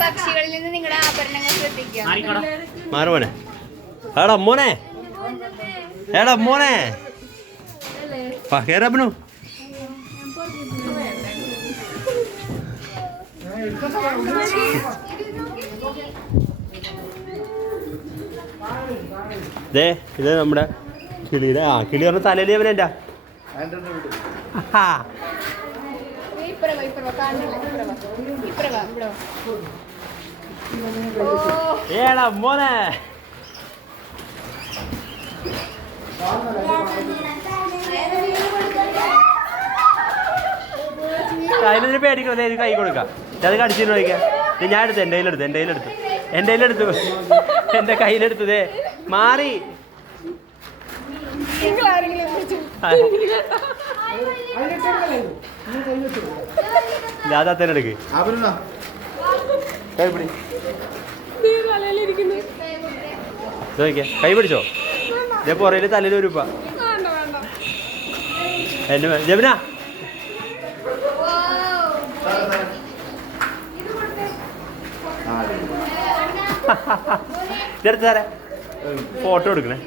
പക്ഷികളിൽ നിന്ന് നിങ്ങളുടെ ആഭരണങ്ങൾ ശ്രദ്ധിക്കുക. മാറുമോനെ എടാ മോനെ എടാ മോനെ കേറപ്പനു ദേ ഇത് നമ്മുടെ കിളിയുടെ കിളി പറഞ്ഞ തലയിൽ അവനെൻ്റെ ഏടാ മോനെ കയ്യിലൊരു പേടിക്കണം ഇത് കൈ കൊടുക്കാം അത് കടിച്ചിട്ട് നോക്കാം ഞാൻ എടുത്തു എൻ്റെ കയ്യിലെടുത്തതേ മാറി ലാതാത്തേനെടുക്ക് കൈ പിടി കൈ പിടിച്ചോ ഇതേ പുറയില് തലയിൽ ഒരുപ്പ എന്നെ ജബിന ഇതെടുത്ത് തരാം ഫോട്ടോ എടുക്കണേ